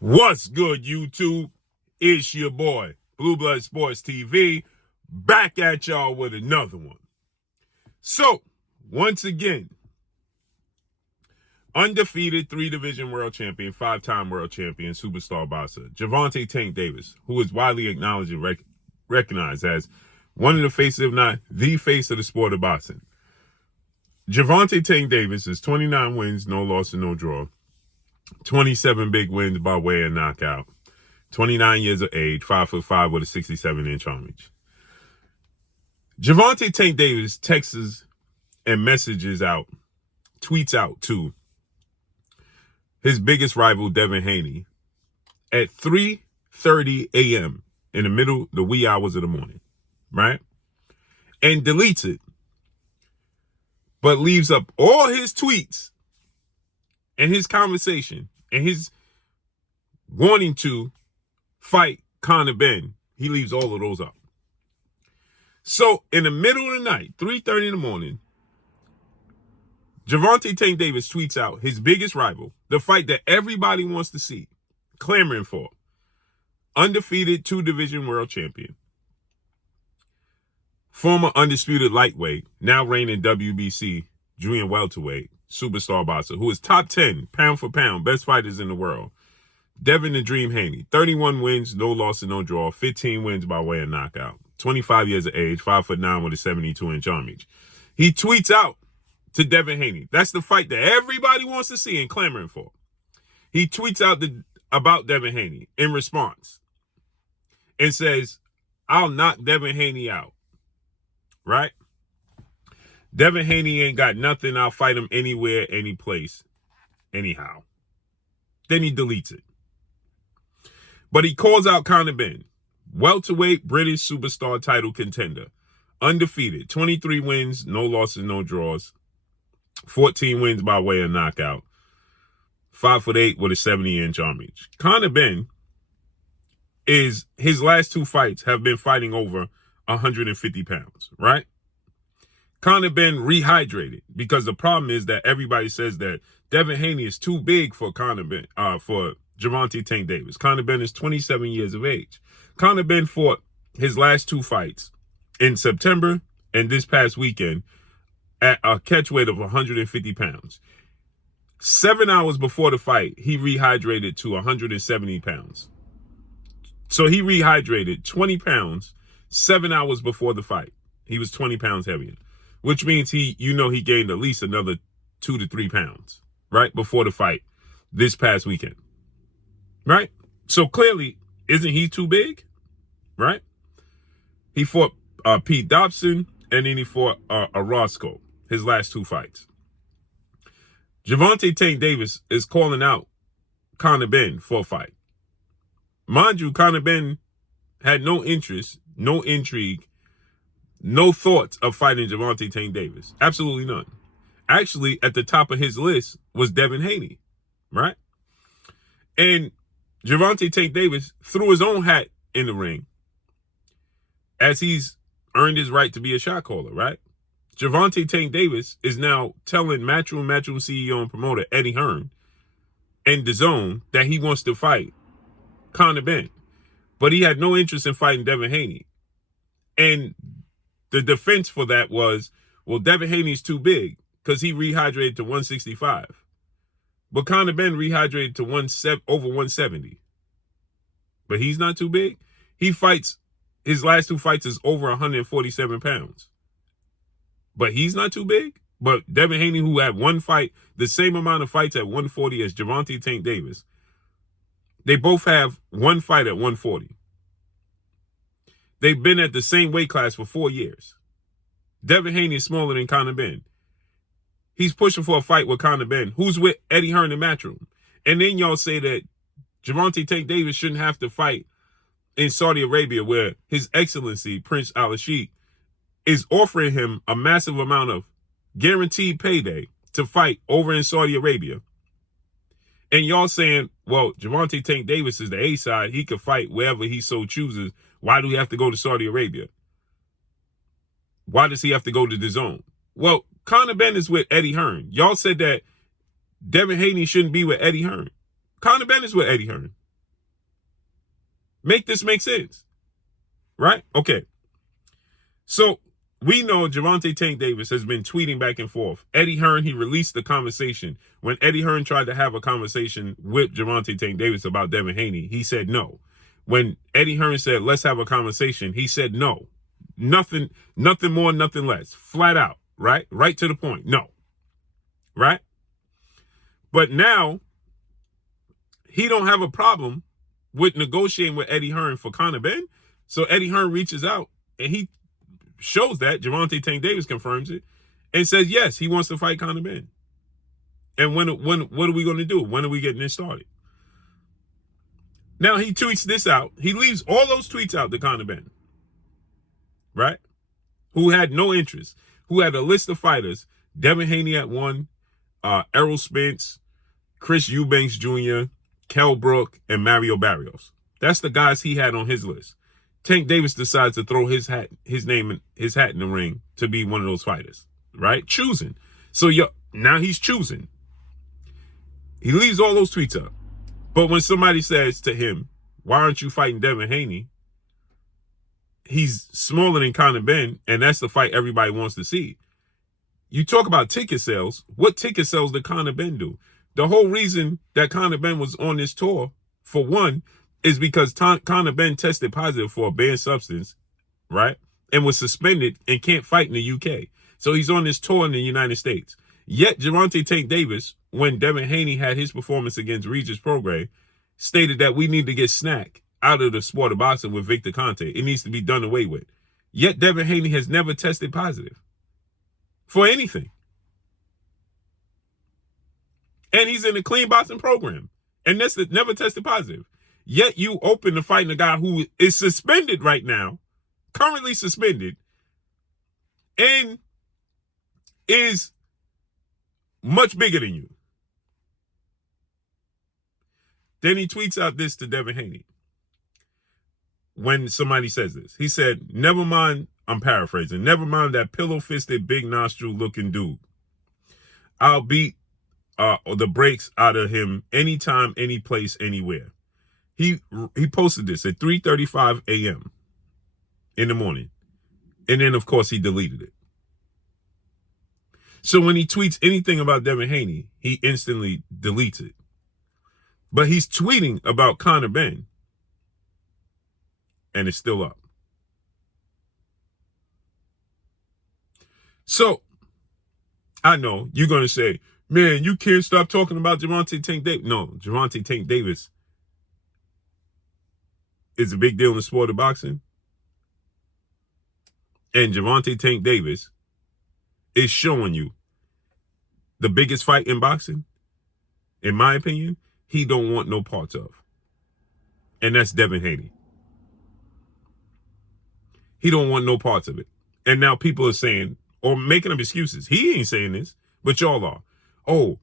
What's good, YouTube? It's your boy, Blue Blood Sports TV, back at y'all with another one. So, once again, undefeated 3-division world champion, 5-time world champion, superstar boxer, Gervonta Tank Davis, who is widely acknowledged and recognized as one of the faces, if not the face of the sport of boxing. Gervonta Tank Davis is 29 wins, no loss and no draw. 27 big wins by way of knockout. 29 years of age, 5'5" with a 67-inch arm reach. Gervonta Tank Davis texts and messages out, tweets out to his biggest rival, Devin Haney, at 3:30 a.m. in the middle, the wee hours of the morning, right? And deletes it, but leaves up all his tweets and his conversation and his wanting to fight Conor Benn. He leaves all of those up. So in the middle of the night, 3:30 in the morning, Gervonta Tank Davis tweets out his biggest rival, the fight that everybody wants to see, clamoring for. Undefeated 2-division world champion. Former undisputed lightweight, now reigning WBC junior welterweight, superstar boxer, who is top 10, pound for pound, best fighters in the world. Devin the Dream Haney, 31 wins, no loss and no draw, 15 wins by way of knockout. 25 years of age, 5'9" with a 72-inch arm reach. He tweets out to Devin Haney. That's the fight that everybody wants to see and clamoring for. He tweets out about Devin Haney in response and says, "I'll knock Devin Haney out." Right? Devin Haney ain't got nothing. I'll fight him anywhere, any place, anyhow. Then he deletes it. But he calls out Conor Benn, welterweight British superstar title contender, undefeated, 23 wins, no losses, no draws, 14 wins by way of knockout, 5'8" with a 70-inch arm reach. Conor Benn his last two fights have been fighting over 150 pounds, right? Conor Benn rehydrated because the problem is that everybody says that Devin Haney is too big for for Gervonta Tank Davis. Conor Benn is 27 years of age. Conor Benn fought his last two fights in September and this past weekend at a catch weight of 150 pounds. 7 hours before the fight, he rehydrated to 170 pounds. So he rehydrated 20 pounds 7 hours before the fight. He was 20 pounds heavier, which means he gained at least another 2 to 3 pounds, right, before the fight this past weekend, right? So clearly, isn't he too big, right? He fought Pete Dobson, and then he fought Orozco, his last two fights. Gervonta Tank Davis is calling out Conor Benn for a fight. Mind you, Conor Benn had no interest, no intrigue, no thoughts of fighting Gervonta Tank Davis. Absolutely none. Actually, at the top of his list was Devin Haney, right? And Gervonta Tank Davis threw his own hat in the ring as he's earned his right to be a shot caller, right? Gervonta Tank Davis is now telling Matchroom CEO and promoter Eddie Hearn and DAZN that he wants to fight Conor Benn, but he had no interest in fighting Devin Haney. And the defense for that was, well, Devin Haney's too big because he rehydrated to 165. But Conor Benn rehydrated to over 170. But he's not too big. He fights, his last two fights is over 147 pounds. But he's not too big. But Devin Haney, who had one fight, the same amount of fights at 140 as Gervonta Tank Davis, they both have one fight at 140. They've been at the same weight class for 4 years. Devin Haney is smaller than Conor Benn. He's pushing for a fight with Conor Benn, who's with Eddie Hearn in Matchroom. And then y'all say that Gervonta Tank Davis shouldn't have to fight in Saudi Arabia, where His Excellency Prince Al-Rashid is offering him a massive amount of guaranteed payday to fight over in Saudi Arabia. And y'all saying, well, Gervonta Tank Davis is the A side. He could fight wherever he so chooses. Why do we have to go to Saudi Arabia? Why does he have to go to DAZN? Well, Conor Benn is with Eddie Hearn. Y'all said that Devin Haney shouldn't be with Eddie Hearn. Conor Benn is with Eddie Hearn. Make this make sense. Right? Okay. So we know Gervonta Tank Davis has been tweeting back and forth. Eddie Hearn, he released the conversation. When Eddie Hearn tried to have a conversation with Gervonta Tank Davis about Devin Haney, he said no. When Eddie Hearn said, let's have a conversation, he said no. Nothing more, nothing less. Flat out, right? Right to the point. No. Right? But now, he don't have a problem with negotiating with Eddie Hearn for Conor Benn. So Eddie Hearn reaches out and he shows that, Gervonta Tank Davis confirms it, and says, yes, he wants to fight Conor Benn. And when what are we going to do? When are we getting this started? Now he tweets this out. He leaves all those tweets out to Conor Benn, right? Who had no interest, who had a list of fighters, Devin Haney at 1, Errol Spence, Chris Eubanks Jr., Kell Brook, and Mario Barrios. That's the guys he had on his list. Tank Davis decides to throw his hat in the ring to be one of those fighters, right? Choosing. So now he's choosing. He leaves all those tweets up. But when somebody says to him, why aren't you fighting Devin Haney? He's smaller than Conor Benn, and that's the fight everybody wants to see. You talk about ticket sales. What ticket sales did Conor Benn do? The whole reason that Conor Benn was on this tour, for one, is because Conor Benn tested positive for a banned substance, right? And was suspended and can't fight in the UK. So he's on this tour in the United States. Yet Gervonta Tank Davis, when Devin Haney had his performance against Regis Prograis, stated that we need to get Snack out of the sport of boxing with Victor Conte. It needs to be done away with. Yet Devin Haney has never tested positive for anything. And he's in a clean boxing program. And that's never tested positive. Yet you open to fighting a guy who is suspended right now, currently suspended, and is much bigger than you. Then he tweets out this to Devin Haney. When somebody says this, he said, never mind, I'm paraphrasing, never mind that pillow-fisted, big nostril looking dude. I'll beat the brakes out of him anytime, any place, anywhere. He posted this at 3:35 a.m. in the morning. And then, of course, he deleted it. So when he tweets anything about Devin Haney, he instantly deletes it. But he's tweeting about Conor Benn, and it's still up. So I know you're going to say, man, you can't stop talking about Gervonta Tank Davis. No, Gervonta Tank Davis is a big deal in the sport of boxing. And Gervonta Tank Davis is showing you the biggest fight in boxing, in my opinion, he don't want no parts of. And that's Devin Haney. He don't want no parts of it. And now people are saying, or making up excuses. He ain't saying this, but y'all are. Oh,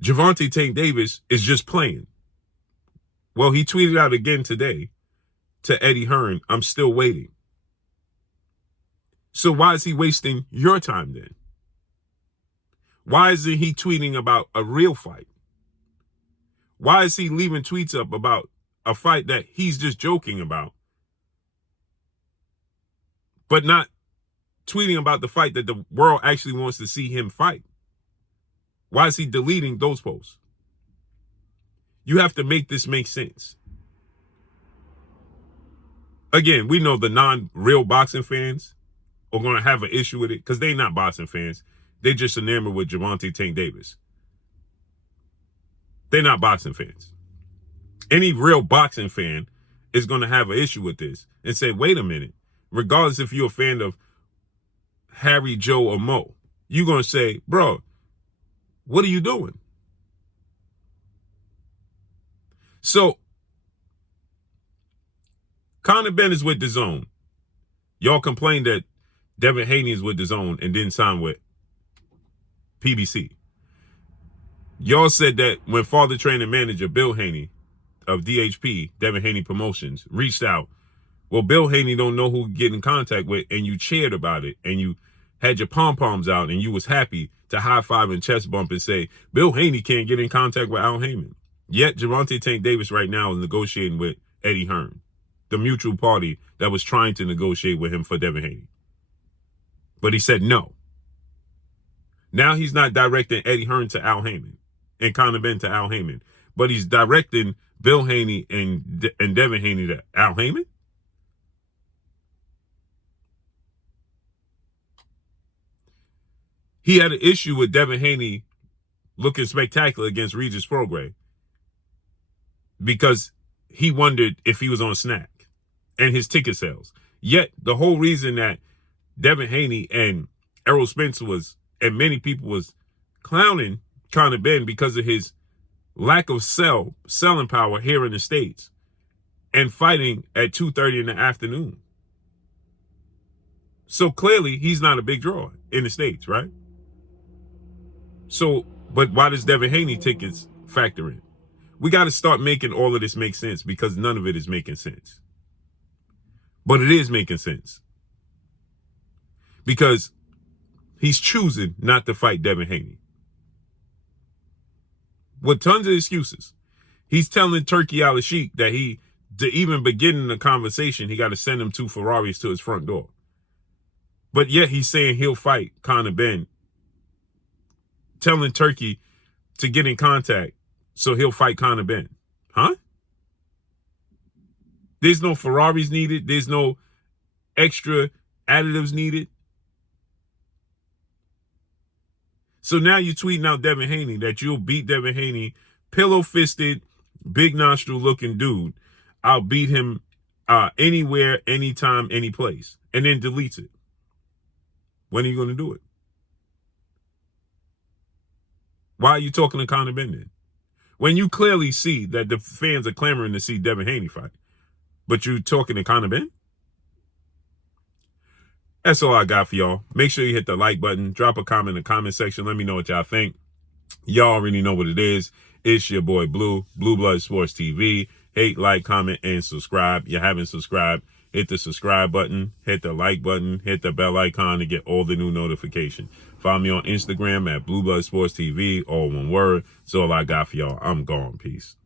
Gervonta Tank Davis is just playing. Well, he tweeted out again today to Eddie Hearn, I'm still waiting. So why is he wasting your time then? Why isn't he tweeting about a real fight? Why is he leaving tweets up about a fight that he's just joking about, but not tweeting about the fight that the world actually wants to see him fight? Why is he deleting those posts? You have to make this make sense. Again, we know the non-real boxing fans are going to have an issue with it because they're not boxing fans. They're just enamored with Gervonta Tank Davis. They're not boxing fans. Any real boxing fan is going to have an issue with this and say, wait a minute, regardless if you're a fan of Harry, Joe, or Mo, you're going to say, bro, what are you doing? So, Conor Benn is with DAZN. Y'all complained that Devin Haney is with DAZN and didn't sign with PBC. Y'all said that when father trainer manager Bill Haney of DHP, Devin Haney Promotions, reached out, well, Bill Haney don't know who to get in contact with, and you cheered about it, and you had your pom-poms out, and you was happy to high-five and chest bump and say, Bill Haney can't get in contact with Al Heyman. Yet, Gervonta Tank Davis right now is negotiating with Eddie Hearn, the mutual party that was trying to negotiate with him for Devin Haney. But he said no. Now he's not directing Eddie Hearn to Al Heyman and Conor Benn to Al Heyman, but he's directing Bill Haney and Devin Haney to Al Heyman? He had an issue with Devin Haney looking spectacular against Regis Prograis because he wondered if he was on snack and his ticket sales. Yet the whole reason that Devin Haney and Errol Spence and many people was clowning Conor Benn because of his lack of selling power here in the States and fighting at 2:30 in the afternoon. So clearly he's not a big draw in the States, right? So, but why does Devin Haney tickets factor in? We got to start making all of this make sense because none of it is making sense. But it is making sense. Because he's choosing not to fight Devin Haney. With tons of excuses. He's telling Turkey Al-Sheikh that to even begin the conversation, he got to send him 2 Ferraris to his front door. But yet he's saying he'll fight Conor Benn. Telling Turkey to get in contact so he'll fight Conor Benn. Huh? There's no Ferraris needed. There's no extra additives needed. So now you're tweeting out Devin Haney that you'll beat Devin Haney, pillow-fisted, big nostril-looking dude. I'll beat him anywhere, anytime, any place. And then deletes it. When are you going to do it? Why are you talking to Conor Benn then? When you clearly see that the fans are clamoring to see Devin Haney fight. But you talking to Conor Benn? That's all I got for y'all. Make sure you hit the like button. Drop a comment in the comment section. Let me know what y'all think. Y'all already know what it is. It's your boy Blue, Blue Blood Sports TV. Hate, like, comment, and subscribe. You haven't subscribed, hit the subscribe button, hit the like button, hit the bell icon to get all the new notifications. Follow me on Instagram at Blue Blood Sports TV, all one word. That's all I got for y'all. I'm gone. Peace.